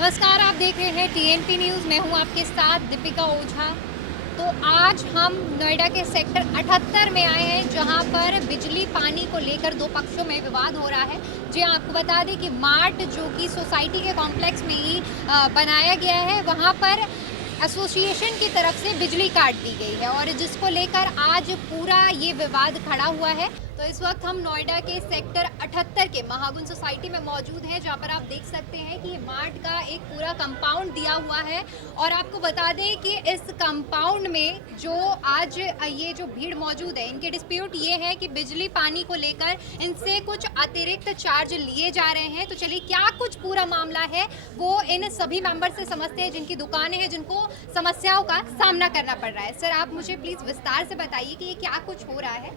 नमस्कार, आप देख रहे हैं टीएनपी न्यूज़। मैं हूं आपके साथ दीपिका ओझा। तो आज हम नोएडा के सेक्टर 78 में आए हैं, जहां पर बिजली पानी को लेकर दो पक्षों में विवाद हो रहा है। जी आपको बता दें कि मार्ट जो कि सोसाइटी के कॉम्प्लेक्स में ही बनाया गया है, वहां पर एसोसिएशन की तरफ से बिजली काट दी गई है और जिसको लेकर आज पूरा ये विवाद खड़ा हुआ है। तो इस वक्त हम नोएडा के सेक्टर 78 के महागुन सोसाइटी में मौजूद हैं, जहां पर आप देख सकते हैं कि ये मार्ट का एक पूरा कंपाउंड दिया हुआ है। और आपको बता दें कि इस कंपाउंड में जो आज ये जो भीड़ मौजूद है, इनके डिस्प्यूट ये है कि बिजली पानी को लेकर इनसे कुछ अतिरिक्त चार्ज लिए जा रहे हैं। तो चलिए क्या कुछ पूरा मामला है वो इन सभी मेंबर से समझते हैं, जिनकी दुकानें हैं, जिनको समस्याओं का सामना करना पड़ रहा है। सर, आप मुझे प्लीज़ विस्तार से बताइए कि ये क्या कुछ हो रहा है।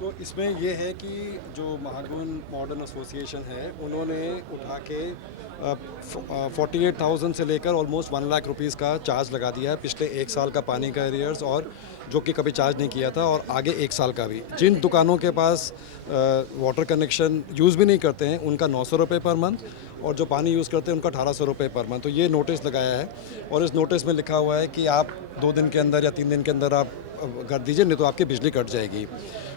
तो इसमें ये है कि जो महागुन मॉडर्न एसोसिएशन है, उन्होंने उठा के 48,000 से लेकर ऑलमोस्ट 1 लाख रुपीज़ का चार्ज लगा दिया है पिछले 1 साल का पानी का एरियर्स, और जो कि कभी चार्ज नहीं किया था, और आगे 1 साल का भी। जिन दुकानों के पास वाटर कनेक्शन यूज़ भी नहीं करते हैं, उनका 900 रुपये पर मंथ, और जो पानी यूज़ करते हैं उनका 1800 रुपये पर मंथ। तो ये नोटिस लगाया है, और इस नोटिस में लिखा हुआ है कि आप 2 दिन के अंदर या 3 दिन के अंदर आप कर दीजिए, नहीं तो आपकी बिजली कट जाएगी।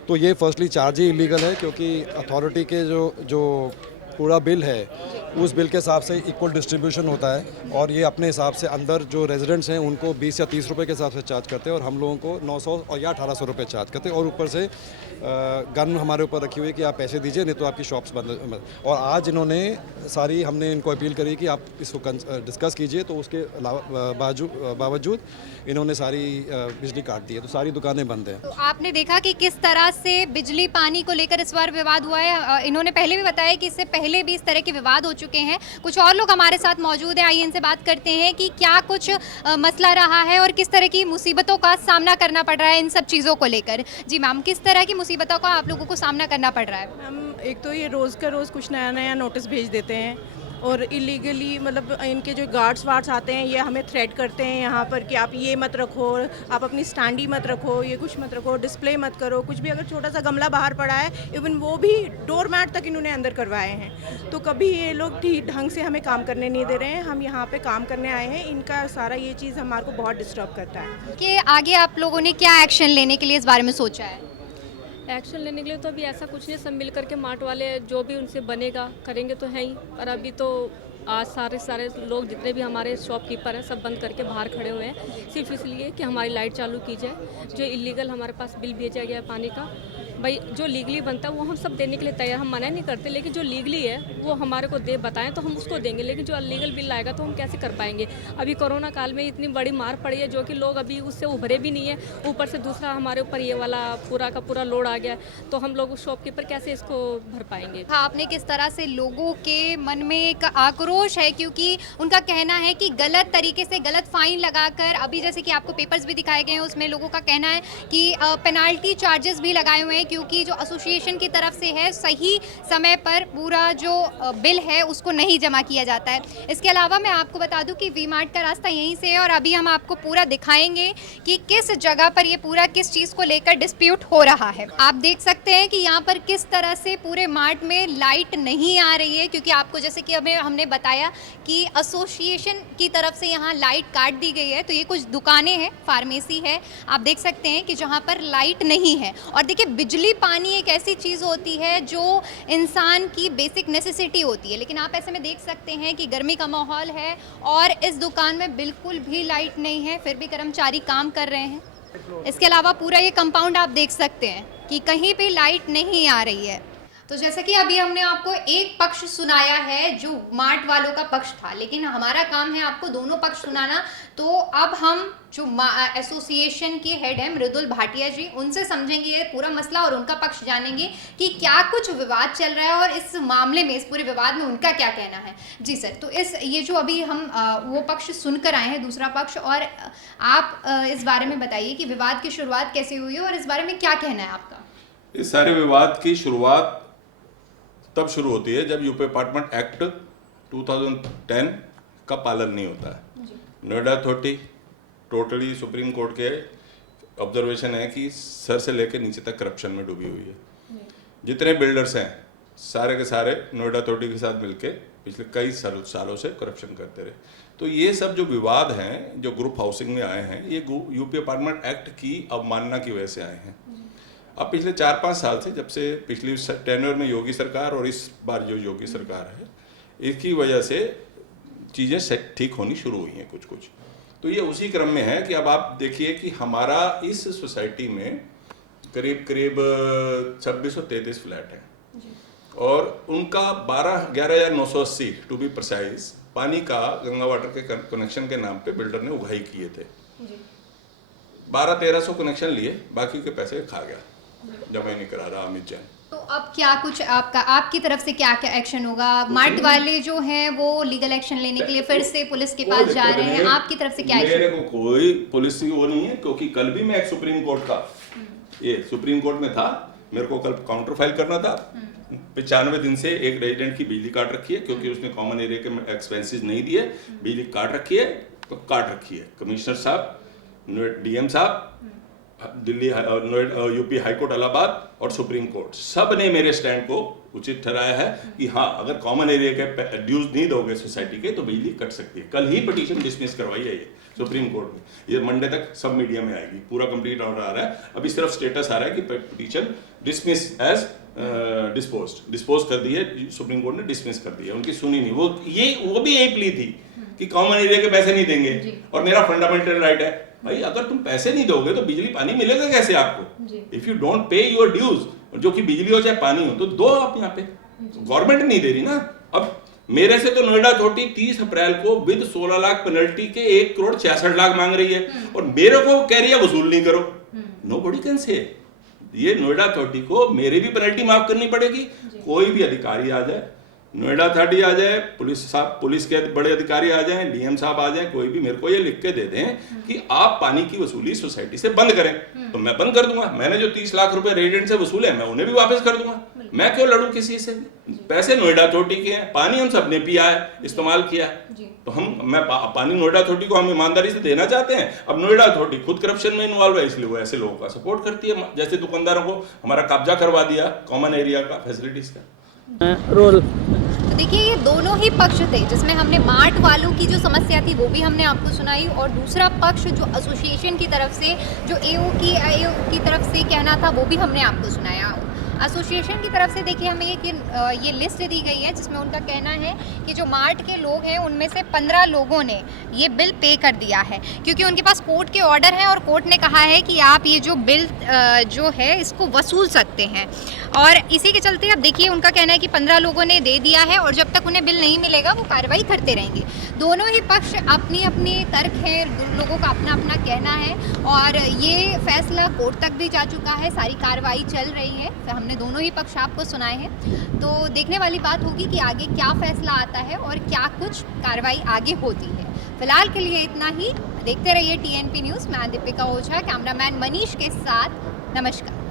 तो ये फर्स्टली चार्ज ही इलीगल है, क्योंकि अथॉरिटी के जो पूरा बिल है, उस बिल के हिसाब से इक्वल डिस्ट्रीब्यूशन होता है, और ये अपने हिसाब से अंदर जो रेजिडेंट्स हैं उनको 20 या 30 रुपये के हिसाब से चार्ज करते हैं, और हम लोगों को 900 और या 1800 रुपये चार्ज करते हैं। और ऊपर से गन हमारे ऊपर रखी हुई है कि आप पैसे दीजिए, नहीं तो आपकी शॉप्स बंद। और आज इन्होंने हमने इनको अपील करी कि आप इसको डिस्कस कीजिए, तो उसके बावजूद इन्होंने सारी बिजली काट दी है, तो सारी दुकानें बंद हैं। तो आपने देखा कि किस तरह से बिजली पानी को लेकर इस बार विवाद हुआ है। इन्होंने पहले भी बताया कि इससे पहले भी इस तरह के विवाद हो चुके हैं। कुछ और लोग हमारे साथ मौजूद हैं, आइए इनसे बात करते हैं कि क्या कुछ मसला रहा है और किस तरह की मुसीबतों का सामना करना पड़ रहा है इन सब चीज़ों को लेकर। जी मैम, किस तरह की मुसीबतों का आप लोगों को सामना करना पड़ रहा है? हम एक तो ये रोज़ का रोज़ कुछ नया नया नोटिस भेज देते हैं, और इलीगली मतलब इनके जो गार्ड्स वार्ड्स आते हैं, ये हमें थ्रेट करते हैं यहाँ पर कि आप ये मत रखो, आप अपनी स्टैंडी मत रखो, ये कुछ मत रखो, डिस्प्ले मत करो, कुछ भी। अगर छोटा सा गमला बाहर पड़ा है, इवन वो भी डोर मैट तक इन्होंने अंदर करवाए हैं। तो कभी ये लोग ठीक ढंग से हमें काम करने नहीं दे रहे हैं। हम यहाँ पे काम करने आए हैं, इनका सारा ये चीज़ हमारे को बहुत डिस्टर्ब करता है। कि आगे आप लोगों ने क्या एक्शन लेने के लिए इस बारे में सोचा है? एक्शन लेने के लिए तो अभी ऐसा कुछ नहीं, सब मिल करके मार्ट वाले जो भी उनसे बनेगा करेंगे तो है ही। पर अभी तो आज सारे लोग जितने भी हमारे शॉपकीपर हैं सब बंद करके बाहर खड़े हुए हैं, सिर्फ इसलिए कि हमारी लाइट चालू की जाए। जो इलीगल हमारे पास बिल भेजा गया है पानी का, भाई जो लीगली बनता है वो हम सब देने के लिए तैयार, हम मना नहीं करते, लेकिन जो लीगली है वो हमारे को दे बताएं तो हम उसको देंगे, लेकिन जो अनलीगल बिल आएगा तो हम कैसे कर पाएंगे। अभी कोरोना काल में इतनी बड़ी मार पड़ी है, जो कि लोग अभी उससे उभरे भी नहीं है, ऊपर से दूसरा हमारे ऊपर ये वाला पूरा का पूरा लोड आ गया, तो हम लोग उस शॉपकीपर कैसे इसको भर पाएंगे। हाँ, आपने किस तरह से लोगों के मन में एक आक्रोश है, क्योंकि उनका कहना है कि गलत तरीके से गलत फाइन लगाकर, अभी जैसे कि आपको पेपर्स भी दिखाए गए हैं, उसमें लोगों का कहना है कि पेनाल्टी चार्जेस भी लगाए हुए हैं, क्योंकि जो एसोसिएशन की तरफ से है सही समय पर पूरा जो बिल है उसको नहीं जमा किया जाता है। इसके अलावा मैं आपको बता दूं कि वी मार्ट का रास्ता यहीं से है, और अभी हम आपको पूरा दिखाएंगे कि किस जगह पर ये पूरा किस चीज़ को लेकर डिस्प्यूट हो रहा है। आप देख सकते हैं कि यहाँ पर किस तरह से पूरे मार्ट में लाइट नहीं आ रही है, क्योंकि आपको जैसे कि हमने बताया कि एसोसिएशन की तरफ से यहाँ लाइट काट दी गई है। तो ये कुछ दुकानें हैं, फार्मेसी है, आप देख सकते हैं कि जहाँ पर लाइट नहीं है। और देखिए, बिजली पानी एक ऐसी चीज़ होती है जो इंसान की बेसिक नेसेसिटी होती है, लेकिन आप ऐसे में देख सकते हैं कि गर्मी का माहौल है और इस दुकान में बिल्कुल भी लाइट नहीं है, फिर भी कर्मचारी काम कर रहे हैं। इसके अलावा पूरा ये कंपाउंड आप देख सकते हैं कि कहीं भी लाइट नहीं आ रही है। तो जैसा कि अभी हमने आपको एक पक्ष सुनाया है जो मार्ट वालों का पक्ष था, लेकिन हमारा काम है आपको दोनों पक्ष सुनाना। तो अब हम जो एसोसिएशन के हेड हैं मृदुल भाटिया जी, उनसे समझेंगे ये पूरा मसला और उनका पक्ष जानेंगे कि क्या कुछ विवाद चल रहा है और इस मामले में, इस पूरे विवाद में उनका क्या कहना है। जी सर, तो ये जो अभी हम वो पक्ष सुनकर आए हैं, दूसरा पक्ष, और आप इस बारे में बताइए कि विवाद की शुरुआत कैसे हुई है और इस बारे में क्या कहना है आपका। इस सारे विवाद की शुरुआत तब शुरू होती है जब यूपी अपार्टमेंट एक्ट 2010 का पालन नहीं होता है। Noida authority totally supreme court के ऑब्जर्वेशन है कि सर से लेकर नीचे तक करप्शन में डूबी हुई है। जितने बिल्डर्स हैं सारे के सारे नोएडा अथॉरिटी के साथ मिलके पिछले कई सालों से करप्शन करते रहे। तो ये सब जो विवाद हैं जो ग्रुप हाउसिंग में आए हैं, ये यूपी अपार्टमेंट एक्ट की अवमानना की वजह से आए हैं। अब पिछले 4-5 साल से, जब से पिछली टेन्योर में योगी सरकार और इस बार जो योगी सरकार है, इसकी वजह से चीज़ें ठीक होनी शुरू हुई हैं कुछ कुछ। तो ये उसी क्रम में है कि अब आप देखिए कि हमारा इस सोसाइटी में करीब 2633 फ्लैट हैं और उनका 11,980 टू बी प्रिसाइज पानी का गंगा वाटर के कनेक्शन के नाम पे बिल्डर ने उगाही किए थे। 1200-1300 कनेक्शन लिए, बाकी के पैसे खा गया, जमा ही नहीं करा रहा अमित जैन। तो अब क्या कुछ आपकी तरफ से क्या क्या एक्शन होगा? मार्ट वाले जो हैं वो लीगल एक्शन लेने के लिए फिर से पुलिस के पास जा रहे हैं, आपकी तरफ से क्या एक्शन? मेरे को कोई पुलिस की वो नहीं है, क्योंकि कल भी मैं एक सुप्रीम कोर्ट का सुप्रीम कोर्ट में था, मेरे को कल काउंटर फाइल करना था। 95 दिन से एक रेजिडेंट की बिजली काट रखी है, क्योंकि उसने कॉमन एरिया के एक्सपेंसेस नहीं दिए, बिजली काट रखी है तो काट रखी है। कमिश्नर साहब, डीएम साहब, दिल्ली यूपी हाईकोर्ट इलाहाबाद और सुप्रीम कोर्ट, सब ने मेरे स्टैंड को उचित ठहराया है कि हाँ, अगर कॉमन एरिया के ड्यूज नहीं दोगे सोसाइटी के तो बिजली कट सकती है। कल ही पिटीशन डिसमिस करवाई है ये सुप्रीम कोर्ट में, ये मंडे तक सब मीडिया में आएगी, पूरा कंप्लीट ऑर्डर आ रहा है। अभी सिर्फ स्टेटस आ रहा है कि पिटीशन डिसमिस एज डिस्पोज कर दी है, सुप्रीम कोर्ट ने डिसमिस कर दी है, उनकी सुनी नहीं। वो भी यही प्ली थी कि कॉमन एरिया के पैसे नहीं देंगे और मेरा फंडामेंटल राइट है। भाई अगर तुम पैसे नहीं दोगे तो बिजली पानी मिलेगा कैसे आपको? If you don't pay your dues, जो कि बिजली हो चाहे पानी हो, तो दो आप यहाँ पे। गवर्नमेंट नहीं दे रही ना। अब मेरे से तो नोएडा अथॉरिटी 30 अप्रैल को विद 16 लाख पेनल्टी के 1,66,00,000 मांग रही है और मेरे को कह रही है वसूल नहीं करो। Nobody can say. ये नोएडा अथॉरिटी को मेरी भी पेनल्टी माफ करनी पड़ेगी। कोई भी अधिकारी आ जाए, नोएडा अथॉरिटी आ जाए, पुलिस के बड़े अधिकारी आ जाएं, डीएम साहब आ जाएं, कोई भी मेरे को ये लिख के दे दें कि आप पानी की वसूली सोसाइटी से बंद करें, तो मैं बंद कर दूंगा। मैंने जो 30 लाख रुपए रेजिडेंट से वसूले मैं उन्हें भी वापस कर दूंगा। मैं क्यों लड़ूं किसी से? पैसे नोएडा अथॉरिटी के हैं, पानी हम सब ने पिया है, इस्तेमाल किया है, तो मैं पानी नोएडा अथॉरिटी को हम ईमानदारी से देना चाहते हैं। अब नोएडा अथॉरिटी खुद करप्शन में इन्वॉल्व है, इसलिए वो ऐसे लोगों का सपोर्ट करती है, जैसे दुकानदारों को हमारा कब्जा करवा दिया कॉमन एरिया का फैसिलिटीज का रोल। तो देखिए, ये दोनों ही पक्ष थे, जिसमें हमने मार्ट वालों की जो समस्या थी वो भी हमने आपको सुनाई, और दूसरा पक्ष जो एसोसिएशन की तरफ से, जो एओ की तरफ से कहना था वो भी हमने आपको सुनाया। एसोसिएशन की तरफ से देखिए हमें ये लिस्ट दी गई है, जिसमें उनका कहना है कि जो मार्ट के लोग हैं उनमें से 15 लोगों ने ये बिल पे कर दिया है, क्योंकि उनके पास कोर्ट के ऑर्डर हैं और कोर्ट ने कहा है कि आप ये जो बिल जो है इसको वसूल सकते हैं। और इसी के चलते अब देखिए उनका कहना है कि 15 लोगों ने दे दिया है और जब तक उन्हें बिल नहीं मिलेगा वो कार्रवाई करते रहेंगे। दोनों ही पक्ष अपनी अपनी तर्क है, लोगों का अपना अपना कहना है, और ये फैसला कोर्ट तक भी जा चुका है, सारी कार्रवाई चल रही है। तो हमने दोनों ही पक्ष आपको सुनाए हैं, तो देखने वाली बात होगी कि आगे क्या फैसला आता है और क्या कुछ कार्रवाई आगे होती है। फिलहाल के लिए इतना ही। देखते रहिए TNP न्यूज़। मैं दीपिका ओझा, कैमरामैन मनीष के साथ। नमस्कार।